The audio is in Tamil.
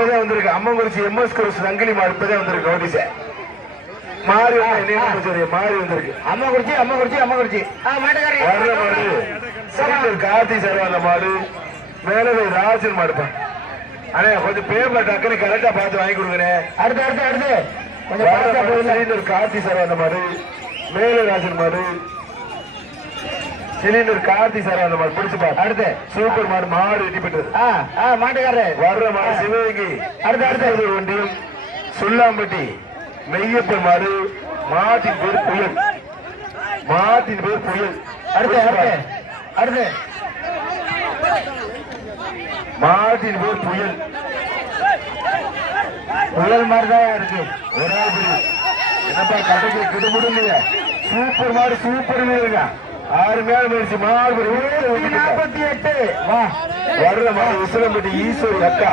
இப்பதான் வந்திருக்கு. அம்மங்குறிச்சி எம்எஸ் கோர்ஸ் சங்கிலி மாடு இப்பதான் வந்திருக்கு. நோட்டீஸ் மாறி மாறி வந்திருக்கு. அம்மங்குறிச்சி வர்ற மாடு கார்த்தி சரவான மாடு மேல ராஜன் மாடுப்பான். அண்ணே கொஞ்சம் பேப்பர் டக்குனு கரெக்டா பார்த்து வாங்கி கொடுக்குறேன். அடுத்து கொஞ்சம் கார்த்தி சரவான மாடு மேல ராஜன் மாடு சிலிண்டர் கார்த்தி சரவான மாடு பிடிச்சு பாரு. அடுத்து சூப்பர் மாடு மாடு வெட்டி பெற்றது. மாட்டுக்காரரு வர்ற மாடு சிவகங்கை அடுத்த ஒன்றியம் சுல்லாம்பட்டி மெய்யப்பன் மாடு. மாட்டின் பேர் புயல். அடுத்து மாட்டின் பேர் புயல். புயல் மாதிரிதான் இருக்கு. ஒரு ஆள் என்னப்பா கடைக்கு கிடுமுடு இல்லையா? சூப்பர் மாடு சூப்பர் வீரங்க. 6 மேல முயற்சி மாடு 48. வர்ற மாடு உசிலம்பட்டி ஈஸ்வரி அக்கா